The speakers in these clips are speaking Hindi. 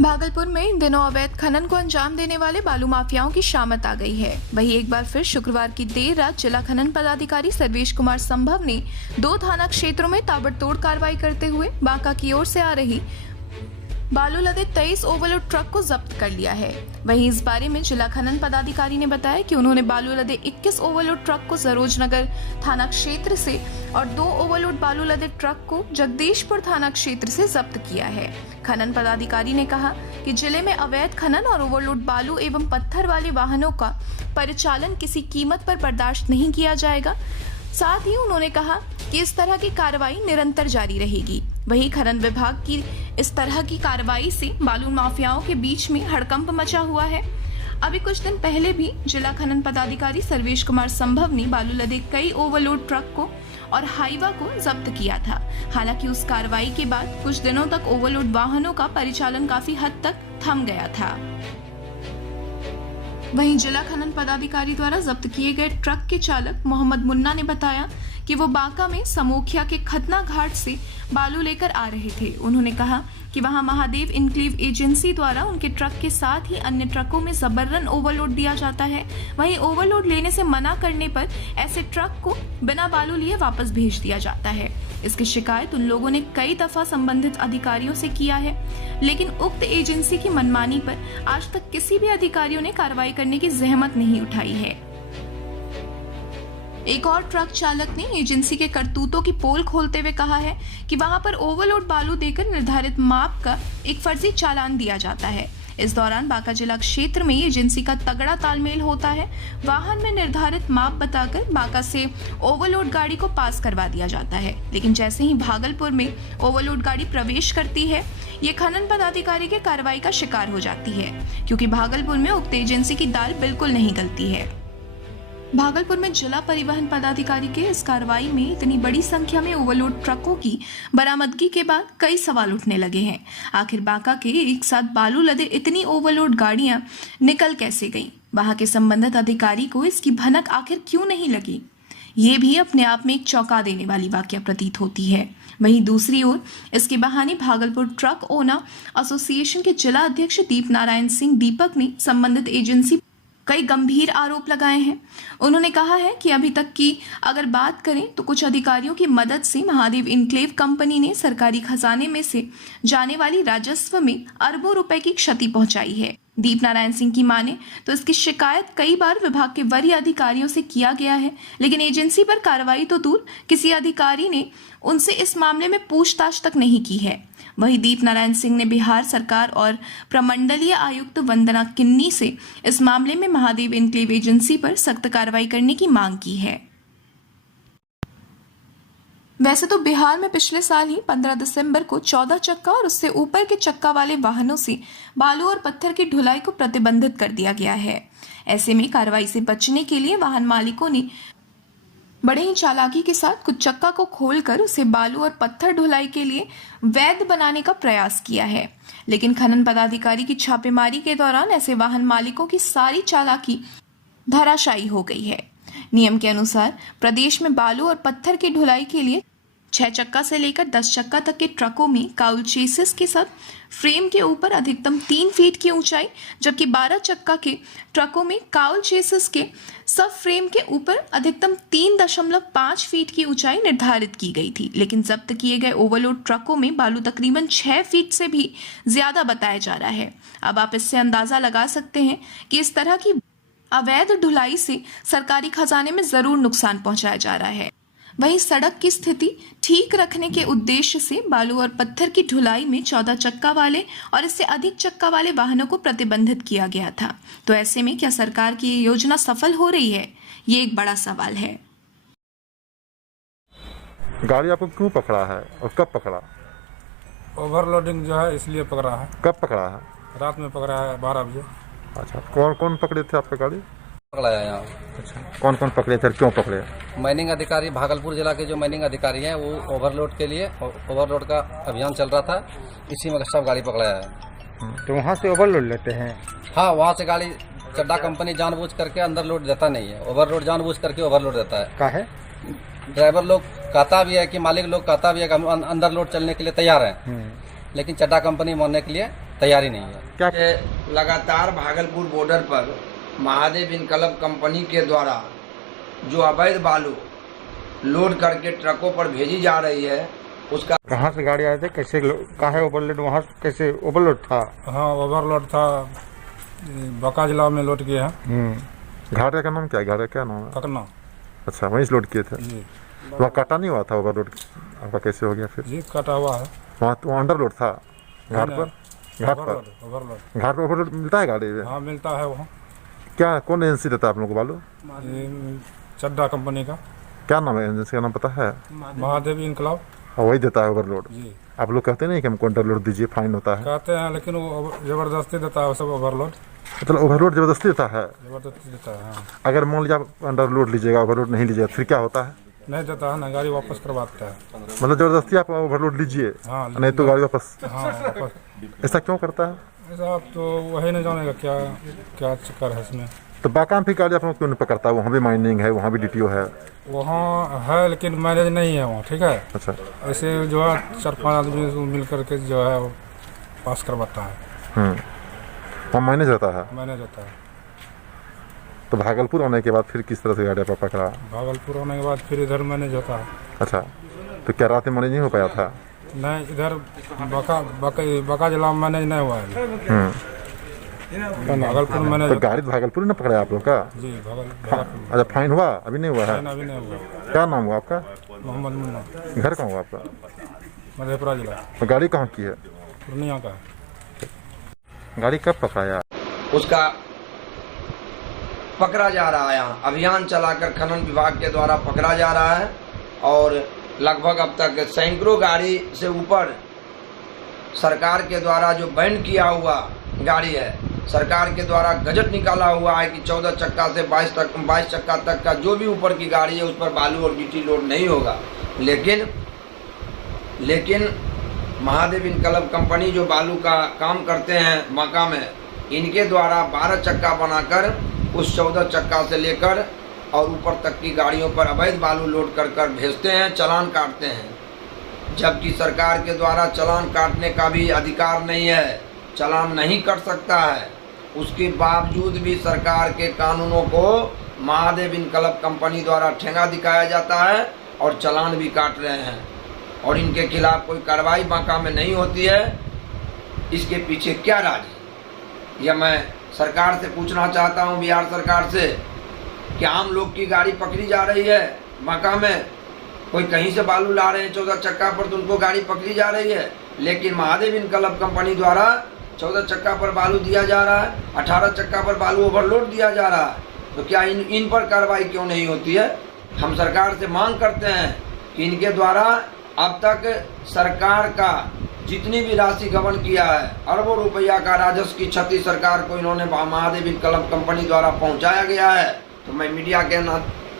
भागलपुर में इन दिनों अवैध खनन को अंजाम देने वाले बालू माफियाओं की शामत आ गई है। वहीं एक बार फिर शुक्रवार की देर रात जिला खनन पदाधिकारी सर्वेश कुमार संभव ने 2 थाना क्षेत्रों में ताबड़तोड़ कार्रवाई करते हुए बांका की ओर से आ रही बालू लदे 23 ओवरलोड ट्रक को जब्त कर लिया है। वहीं इस बारे में जिला खनन पदाधिकारी ने बताया कि उन्होंने बालू लदे 21 ओवरलोड ट्रक को सरोजनगर थाना क्षेत्र से और 2 ओवरलोड बालू लदे ट्रक को जगदीशपुर थाना क्षेत्र से जब्त किया है। खनन पदाधिकारी ने कहा कि जिले में अवैध खनन और ओवरलोड बालू एवं पत्थर वाले वाहनों का परिचालन किसी कीमत पर बर्दाश्त नहीं किया जाएगा। साथ ही उन्होंने कहा कि इस तरह की कार्रवाई निरंतर जारी रहेगी। वहीं खनन विभाग की इस तरह की कार्रवाई से बालू माफियाओं के बीच में हड़कंप मचा हुआ है। अभी कुछ दिन पहले भी जिला खनन पदाधिकारी सर्वेश कुमार संभव ने बालू लदे कई ओवरलोड ट्रक को और हाईवा को जब्त किया था। हालांकि उस कार्रवाई के बाद कुछ दिनों तक ओवरलोड वाहनों का परिचालन काफी हद तक थम गया था। वहीं जिला खनन पदाधिकारी द्वारा जब्त किए गए ट्रक के चालक मोहम्मद मुन्ना ने बताया कि वो बांका में समोखिया के खतना घाट से बालू लेकर आ रहे थे। उन्होंने कहा कि वहां महादेव इनक्लेव एजेंसी द्वारा उनके ट्रक के साथ ही अन्य ट्रकों में जबरन ओवरलोड दिया जाता है। वहीं ओवरलोड लेने से मना करने पर ऐसे ट्रक को बिना बालू लिए वापस भेज दिया जाता है। इसकी शिकायत उन लोगों ने कई दफा संबंधित अधिकारियों से किया है, लेकिन उक्त एजेंसी की मनमानी पर आज तक किसी भी अधिकारियों ने कार्रवाई करने की जहमत नहीं उठाई है। एक और ट्रक चालक ने एजेंसी के करतूतों की पोल खोलते हुए कहा है कि वहां पर ओवरलोड बालू देकर निर्धारित माप का एक फर्जी चालान दिया जाता है। इस दौरान बांका जिला क्षेत्र में एजेंसी का तगड़ा तालमेल होता है। वाहन में निर्धारित माप बताकर बांका से ओवरलोड गाड़ी को पास करवा दिया जाता है, लेकिन जैसे ही भागलपुर में ओवरलोड गाड़ी प्रवेश करती है, ये खनन पदाधिकारी के कार्रवाई का शिकार हो जाती है, क्योंकि भागलपुर में उक्त एजेंसी की दाल बिल्कुल नहीं गलती है। भागलपुर में जिला परिवहन पदाधिकारी के इस कार्रवाई में इतनी बड़ी संख्या में ओवरलोड ट्रकों की बरामदगी के बाद कई सवाल उठने लगे हैं। आखिर बांका के एक साथ बालू लदे इतनी ओवरलोड गाड़ियां निकल कैसे गईं? वहां के संबंधित अधिकारी को इसकी भनक आखिर क्यों नहीं लगी? ये भी अपने आप में एक चौंका देने वाली वाकया प्रतीत होती है। वहीं दूसरी ओर इसके बहाने भागलपुर ट्रक ओनर एसोसिएशन के जिला अध्यक्ष दीप नारायण सिंह दीपक ने संबंधित एजेंसी कई गंभीर आरोप लगाए हैं। उन्होंने कहा है कि अभी तक की अगर बात करें तो कुछ अधिकारियों की मदद से महादेव इनक्लेव कंपनी ने सरकारी खजाने में से जाने वाली राजस्व में अरबों रुपए की क्षति पहुंचाई है। दीप नारायण सिंह की माने तो इसकी शिकायत कई बार विभाग के वरीय अधिकारियों से किया गया है, लेकिन एजेंसी पर कार्रवाई तो दूर, किसी अधिकारी ने उनसे इस मामले में पूछताछ तक नहीं की है। वहीं दीप नारायण सिंह ने बिहार सरकार और प्रमंडलीय आयुक्त वंदना किन्नी से इस मामले में महादेव इनक्लेव एजेंसी पर सख्त कार्रवाई करने की मांग की है। वैसे तो बिहार में पिछले साल ही 15 दिसंबर को 14 चक्का और उससे ऊपर के चक्का वाले वाहनों से बालू और पत्थर की ढुलाई को प्रतिबंधित कर दिया गया है। ऐसे में कार्रवाई से बचने के लिए वाहन मालिकों ने बड़े ही चालाकी के साथ कुछ चक्का को खोलकर उसे बालू और पत्थर ढुलाई के लिए वैध बनाने का प्रयास किया है, लेकिन खनन पदाधिकारी की छापेमारी के दौरान ऐसे वाहन मालिकों की सारी चालाकी धराशायी हो गई है। नियम के अनुसार प्रदेश में बालू और पत्थर की ढुलाई के लिए 6 चक्का से लेकर 10 चक्का तक के ट्रकों में काउल चेसिस के साथ फ्रेम के ऊपर अधिकतम 3 फीट की ऊंचाई, जबकि 12 चक्का के ट्रकों में काउल चेसिस के सब फ्रेम के ऊपर अधिकतम 3.5 फीट की ऊंचाई निर्धारित की गई थी। लेकिन जब्त किए गए ओवरलोड ट्रकों में बालू तकरीबन 6 फीट से भी ज्यादा बताया जा रहा है। अब आप इससे अंदाजा लगा सकते हैं कि इस तरह की अवैध ढुलाई से सरकारी खजाने में जरूर नुकसान पहुंचाया जा रहा है। वहीं सड़क की स्थिति ठीक रखने के उद्देश्य से बालू और पत्थर की ढुलाई में 14 चक्का वाले और इससे अधिक चक्का वाले वाहनों को प्रतिबंधित किया गया था। तो ऐसे में क्या सरकार की ये योजना सफल हो रही है? ये एक बड़ा सवाल है। गाड़ी आपको क्यों पकड़ा है और कब पकड़ा? ओवरलोडिंग जो है इसलिए पकड़ा है। कब पकड़ा है? रात में पकड़ा है 12 बजे। अच्छा, कौन कौन पकड़े थे आपकी गाड़ी? पकड़ा है यहाँ। अच्छा, कौन कौन पकड़े थे, क्यों पकड़े? माइनिंग अधिकारी, भागलपुर जिला के जो माइनिंग अधिकारी हैं वो ओवरलोड के लिए ओवरलोड का अभियान चल रहा था, इसी में सब गाड़ी पकड़ाया है। तो वहाँ से ओवरलोड लेते हैं? हाँ, वहाँ से गाड़ी चड्डा कंपनी जानबूझ करके अंदर लोड देता नहीं है, ओवरलोड जानबूझ करके ओवरलोड देता है। का है? ड्राइवर लोग कहता भी है कि मालिक लोग कहता भी है कि हम अंदर लोड चलने के लिए तैयार हैं, लेकिन चड्डा कंपनी मानने के लिए तैयारी नहीं है। क्या कि लगातार भागलपुर बॉर्डर पर महादेव इनकलब कंपनी के द्वारा जो अवैध बालू लोड करके ट्रकों पर भेजी जा रही है उसका कहाँ से गाड़ी आए थे, कैसे काहे ओवरलोड, वहाँ कैसे ओवरलोड था? हाँ ओवरलोड था, बका जिला में लोड किए हैं। घाटे का नाम क्या है, घाटे क्या नाम है? ककना अच्छा, वहीं से लोड किए थे। जी वहाँ काटा नहीं हुआ था ओवरलोड, आपका कैसे हो गया फिर? जी कटा हुआ है। वहाँ तो अंडर लोड था घाट पर? घाट पर ओवरलोड घाट पर ओवरलोड मिलता है गाड़ी में? हाँ मिलता है वहाँ। क्या कौन एजेंसी देता है आप लोगों को बालू? ये चड्डा कंपनी का क्या नाम है एजेंसी का, नाम पता है? महादेव इनकलाब। और वही देता है ओवरलोड। जी आप लोग कहते नहीं कि हमको अंडर लोड दीजिए, फाइन होता है? कहते हैं लेकिन वो जबरदस्ती देता है वो सब ओवरलोड, मतलब ओवरलोड जबरदस्ती देता है? जबरदस्ती देता है। हाँ अगर मान लीजिए आप अंडर लोड लीजिएगा, ओवरलोड नहीं लीजिएगा, फिर क्या होता है? नहीं देता है ना, गाड़ी वापस करवाता है। मतलब जबरदस्ती आप ओवरलोड लीजिए, हाँ नहीं तो गाड़ी वापस। हाँ वापस। ऐसा क्यों करता है? ऐसा आप तो वही नहीं जानेगा क्या क्या चक्कर है इसमें। तो बाका में फिर गाड़ी आप लोग क्यों नहीं पकड़ता? वहाँ भी माइनिंग है, वहाँ भी DTO है। वहाँ है लेकिन मैनेज नहीं है वहाँ, ठीक है। अच्छा, ऐसे जो है 4-5 आदमी मिल करके जो है वो पास करवाता है, वहाँ मैनेज रहता है। मैनेज होता है। तो भागलपुर आने के बाद फिर किस तरह से गाड़ी आप पकड़ा? भागलपुर होने के बाद फिर इधर मैनेज होता है। अच्छा, तो क्या रात में मैनेज नहीं हो पाया था? नहीं इधर बका जिला में मैनेज नहीं हुआ है। भागलपुर मैनेज तो गाड़ी तो भागलपुर ने पकड़ा आप लोग का? जी भागलपुर अच्छा, फाइन हुआ? अभी नहीं हुआ है? अभी नहीं हुआ। क्या नाम हुआ आपका? मोहम्मद मुन्ना, घर कहाँ हुआ आपका? मधेपुरा जिला, तो गाड़ी कहाँ की है? पूर्णिया का है। गाड़ी कब पकड़ाया? उसका पकड़ा जा रहा है। यहाँ अभियान चलाकर खनन विभाग के द्वारा पकड़ा जा रहा है और लगभग अब तक सैकड़ों गाड़ी से ऊपर सरकार के द्वारा जो बैन किया हुआ गाड़ी है, सरकार के द्वारा गजट निकाला हुआ है कि 14 चक्का से 22 चक्का तक का जो भी ऊपर की गाड़ी है उस पर बालू और गिट्टी लोड नहीं होगा। लेकिन महादेव इनकलब कंपनी जो बालू का काम करते हैं बांका में, इनके द्वारा 12 चक्का बनाकर उस 14 चक्का से लेकर और ऊपर तक की गाड़ियों पर अवैध बालू लोड कर कर भेजते हैं, चालान काटते हैं। जबकि सरकार के द्वारा चालान काटने का भी अधिकार नहीं है, चालान नहीं कट सकता है। उसके बावजूद भी सरकार के कानूनों को महादेव इनकलब कंपनी द्वारा ठेंगा दिखाया जाता है और चालान भी काट रहे हैं और इनके खिलाफ कोई कार्रवाई बांका में नहीं होती है। इसके पीछे क्या राज है, यह मैं सरकार से पूछना चाहता हूं, बिहार सरकार से, कि आम लोग की गाड़ी पकड़ी जा रही है बांका में, कोई कहीं से बालू ला रहे हैं 14 चक्का पर तो उनको गाड़ी पकड़ी जा रही है, लेकिन महादेव इनकलब कंपनी द्वारा 14 चक्का पर बालू दिया जा रहा है, 18 चक्का पर बालू ओवरलोड दिया जा रहा है। तो क्या इन पर कार्रवाई क्यों नहीं होती है? हम सरकार से मांग करते हैं कि इनके द्वारा अब तक सरकार का जितनी भी राशि गबन किया है, अरबों रुपया का राजस्व की क्षति सरकार को इन्होंने महादेव इनकलब कंपनी द्वारा पहुंचाया गया है। तो मैं मीडिया के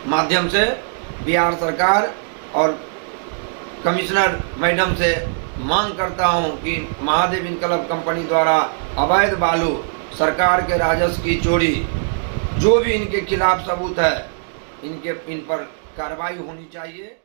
माध्यम से बिहार सरकार और कमिश्नर मैडम से मांग करता हूं कि महादेव इनकलब कंपनी द्वारा अवैध बालू, सरकार के राजस्व की चोरी, जो भी इनके खिलाफ सबूत है, इन पर कार्रवाई होनी चाहिए।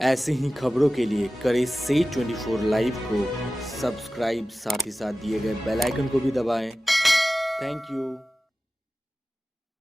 ऐसी ही खबरों के लिए करें से 24 लाइव को सब्सक्राइब, साथ ही साथ दिए गए बेल आइकन को भी दबाएं। Thank you.